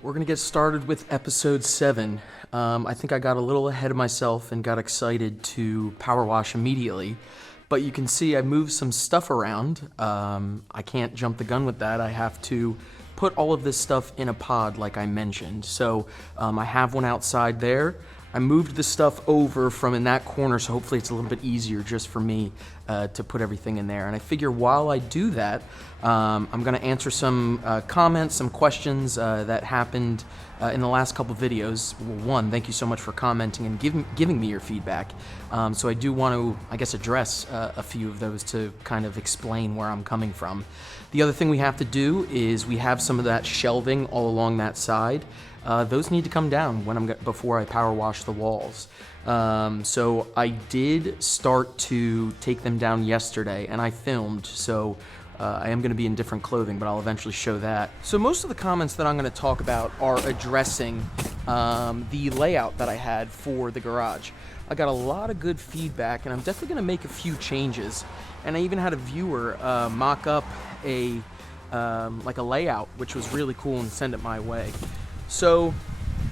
We're going to get started with episode 7. I think I got a little ahead of myself and got excited to power wash immediately. But you can see I moved some stuff around. I can't jump the gun with that. I have to put all of this stuff in a pod like I mentioned. So I have one outside there. I moved the stuff over from in that corner, so hopefully it's a little bit easier just for me to put everything in there. And I figure while I do that, I'm going to answer some comments, some questions that happened in the last couple videos. Well, one, thank you so much for commenting and giving me your feedback. So I do want to, I guess, address a few of those to kind of explain where I'm coming from. The other thing we have to do is we have some of that shelving all along that side. Those need to come down before I power wash the walls. So I did start to take them down yesterday, and I filmed, so I am going to be in different clothing, but I'll eventually show that. So most of the comments that I'm going to talk about are addressing the layout that I had for the garage. I got a lot of good feedback, and I'm definitely going to make a few changes. And I even had a viewer mock up a layout, which was really cool, and send it my way. So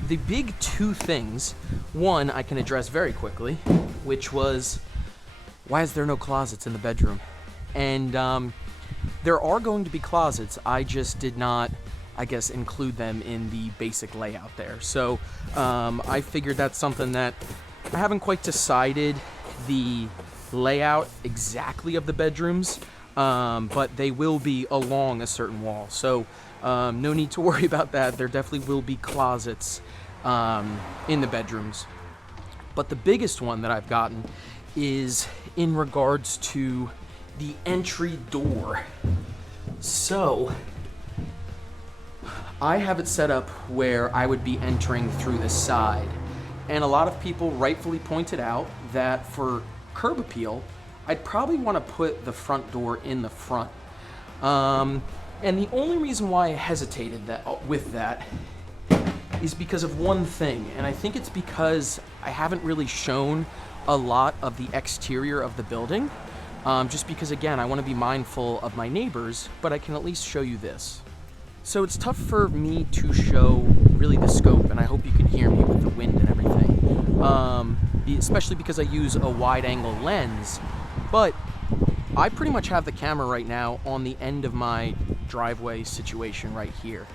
the big two things, one I can address very quickly, which was, why is there no closets in the bedroom? And there are going to be closets, I just did not, I guess, include them in the basic layout there. So I figured that's something that I haven't quite decided the layout exactly of the bedrooms, but they will be along a certain wall. So no need to worry about that. There definitely will be closets in the bedrooms. But the biggest one that I've gotten is in regards to the entry door. So I have it set up where I would be entering through the side. And a lot of people rightfully pointed out that for curb appeal, I'd probably want to put the front door in the front. And the only reason why I hesitated with that is because of one thing, and I think it's because I haven't really shown a lot of the exterior of the building, just because, again, I want to be mindful of my neighbors, but I can at least show you this. So it's tough for me to show really the scope, and I hope you can hear me with the wind and everything, especially because I use a wide-angle lens, but I pretty much have the camera right now on the end of my driveway situation right here.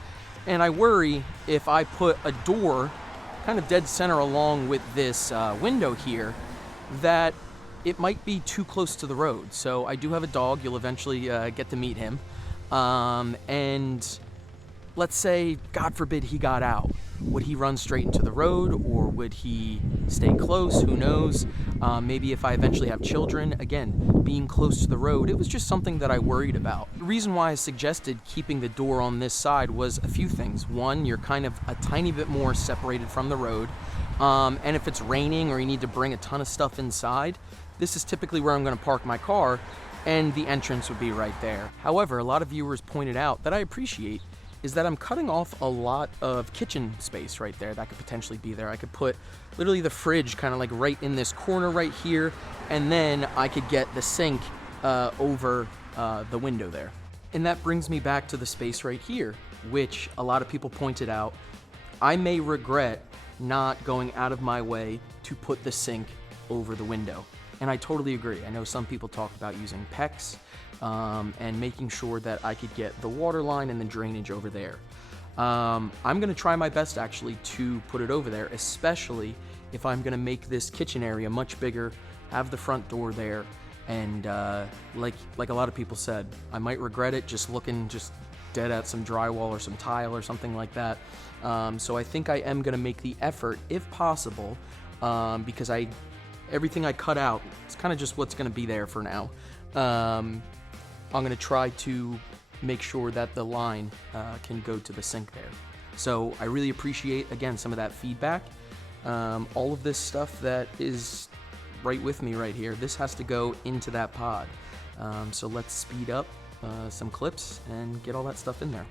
And I worry if I put a door kind of dead center along with this window here, that it might be too close to the road. So I do have a dog. You'll eventually get to meet him. And let's say, God forbid, he got out. Would he run straight into the road, or would he stay close? Who knows? Maybe if I eventually have children, again, being close to the road, it was just something that I worried about. The reason why I suggested keeping the door on this side was a few things. One, you're kind of a tiny bit more separated from the road. And if it's raining or you need to bring a ton of stuff inside, this is typically where I'm going to park my car, and the entrance would be right there. However, a lot of viewers pointed out that I appreciate is that I'm cutting off a lot of kitchen space right there that could potentially be there. I could put literally the fridge kind of like right in this corner right here, and then I could get the sink over the window there. And that brings me back to the space right here, which a lot of people pointed out. I may regret not going out of my way to put the sink over the window. And I totally agree. I know some people talk about using PEX, and making sure that I could get the water line and the drainage over there. I'm going to try my best actually to put it over there, especially if I'm going to make this kitchen area much bigger, have the front door there, and like a lot of people said, I might regret it just looking dead at some drywall or some tile or something like that. So I think I am going to make the effort, if possible, because everything I cut out, it's kind of just what's going to be there for now. I'm going to try to make sure that the line can go to the sink there. So I really appreciate, again, some of that feedback. All of this stuff that is right with me right here, this has to go into that pod. So let's speed up some clips and get all that stuff in there.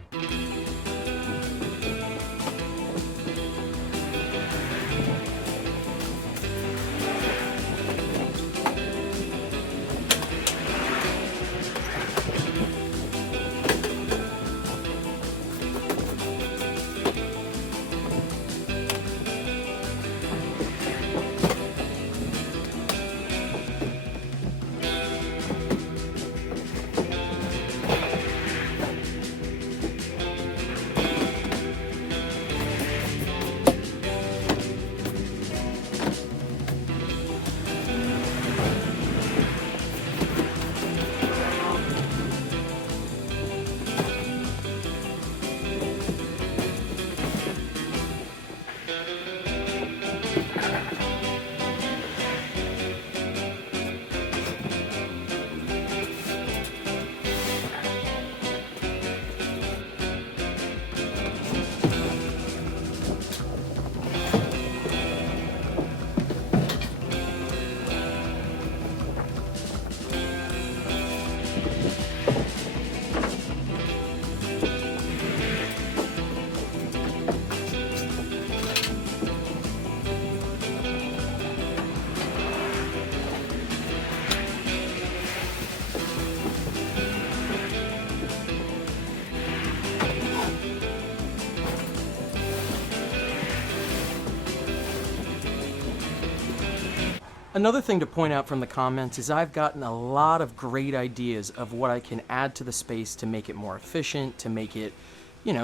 Another thing to point out from the comments is I've gotten a lot of great ideas of what I can add to the space to make it more efficient, to make it,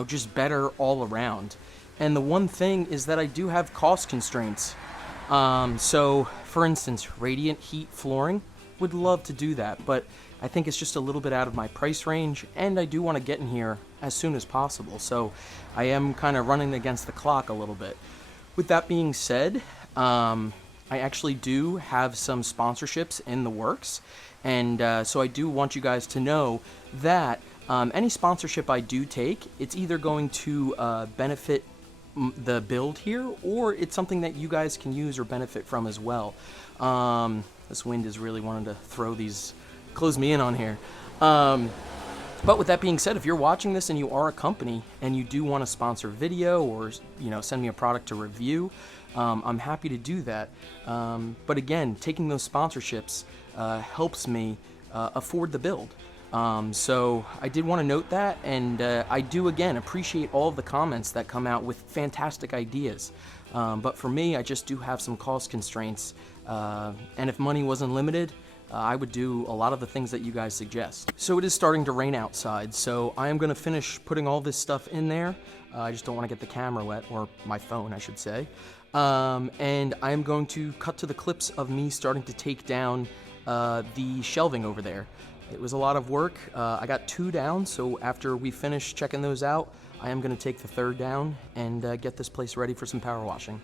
just better all around. And the one thing is that I do have cost constraints. So, for instance, radiant heat flooring, would love to do that, but I think it's just a little bit out of my price range, and I do want to get in here as soon as possible. So I am kind of running against the clock a little bit. With that being said, I actually do have some sponsorships in the works, and so I do want you guys to know that any sponsorship I do take, it's either going to benefit the build here, or it's something that you guys can use or benefit from as well. This wind is really wanting to close me in on here. But with that being said, if you're watching this and you are a company and you do want to sponsor video or send me a product to review, I'm happy to do that. But again, taking those sponsorships helps me afford the build. So I did want to note that, and I do again appreciate all of the comments that come out with fantastic ideas. But for me, I just do have some cost constraints, and if money was unlimited, I would do a lot of the things that you guys suggest. So it is starting to rain outside, so I am going to finish putting all this stuff in there. I just don't want to get the camera wet, or my phone, I should say. And I am going to cut to the clips of me starting to take down the shelving over there. It was a lot of work. I got 2 down, so after we finish checking those out, I am going to take the 3rd down and get this place ready for some power washing.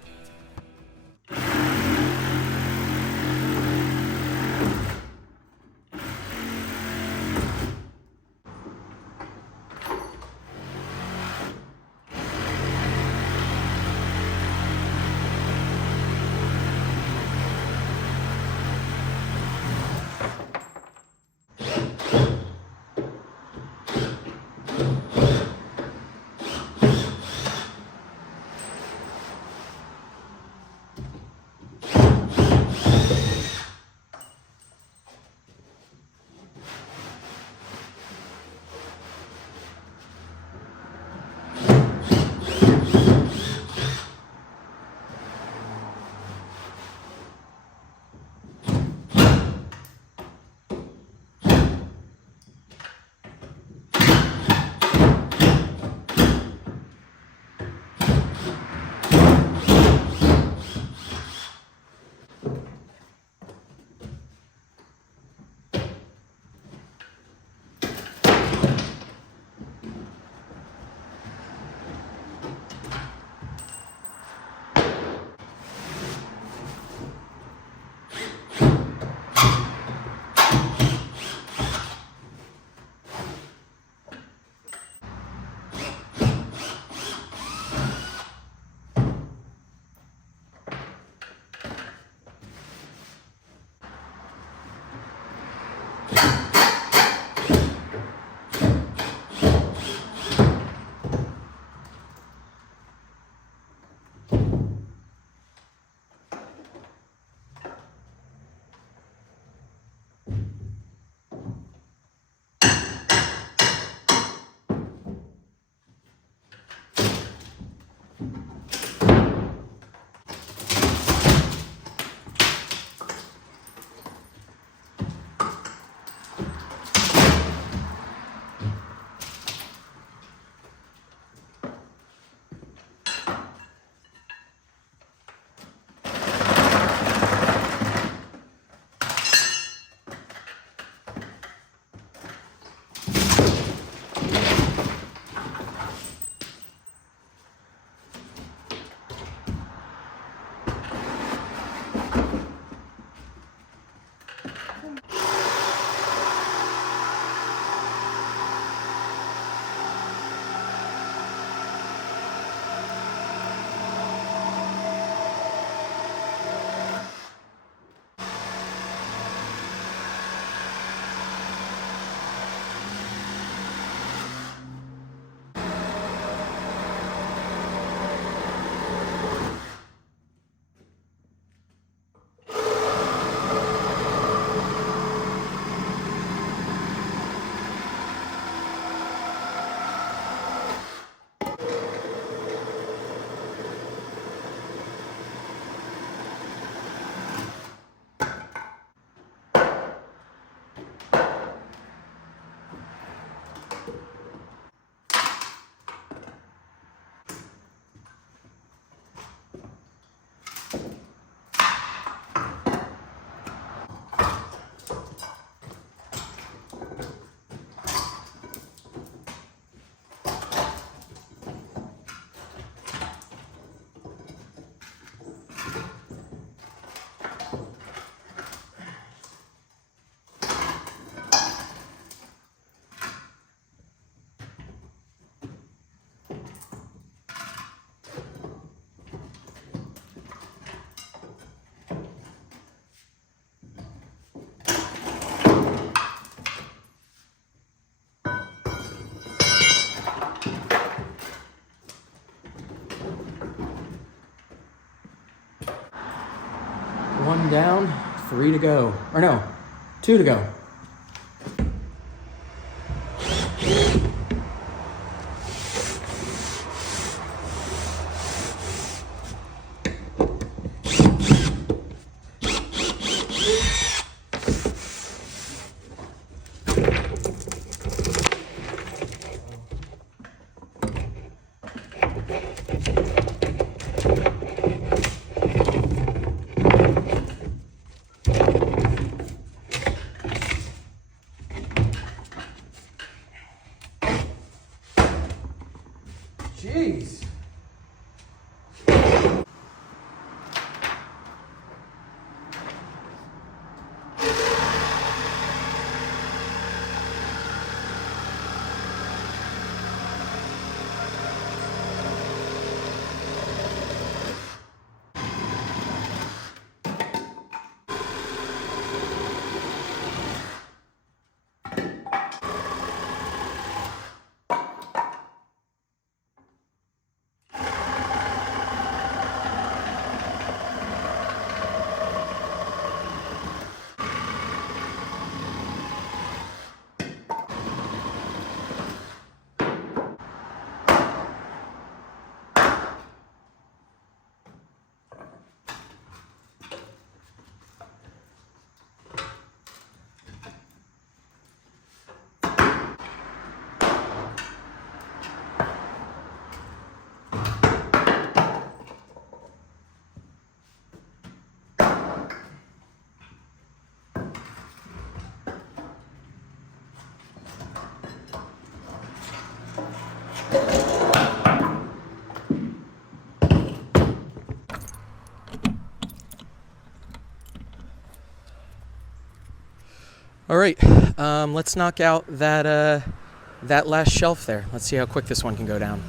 One down, 3 to go. Or no, 2 to go. Jeez. All right, let's knock out that last shelf there. Let's see how quick this one can go down.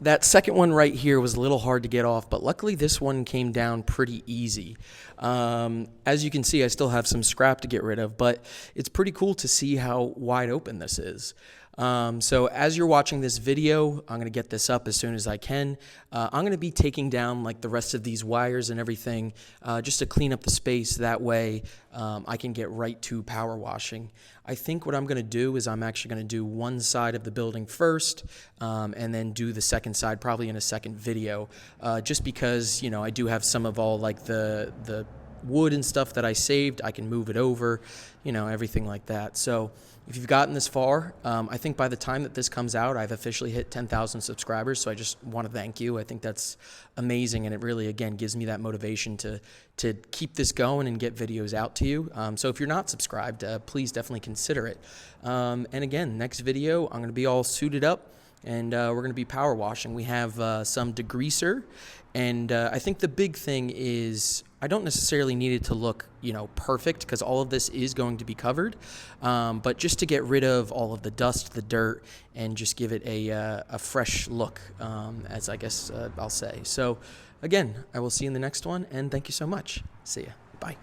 That second one right here was a little hard to get off, but luckily this one came down pretty easy. As you can see, I still have some scrap to get rid of, but it's pretty cool to see how wide open this is. So as you're watching this video, I'm going to get this up as soon as I can. I'm going to be taking down like the rest of these wires and everything just to clean up the space. That way I can get right to power washing. I think what I'm going to do is I'm actually going to do one side of the building first and then do the second side probably in a second video just because, you know, I do have some of all like the wood and stuff that I saved. I can move it over, you know, everything like that. So if you've gotten this far, I think by the time that this comes out, I've officially hit 10,000 subscribers. So I just want to thank you. I think that's amazing. And it really, again, gives me that motivation to keep this going and get videos out to you. So if you're not subscribed, please definitely consider it. And again, next video, I'm going to be all suited up. and we're going to be power washing. We have some degreaser, and I think the big thing is I don't necessarily need it to look, perfect, because all of this is going to be covered, but just to get rid of all of the dust, the dirt, and just give it a fresh look, as I guess I'll say. So again, I will see you in the next one, and thank you so much. See ya. Bye.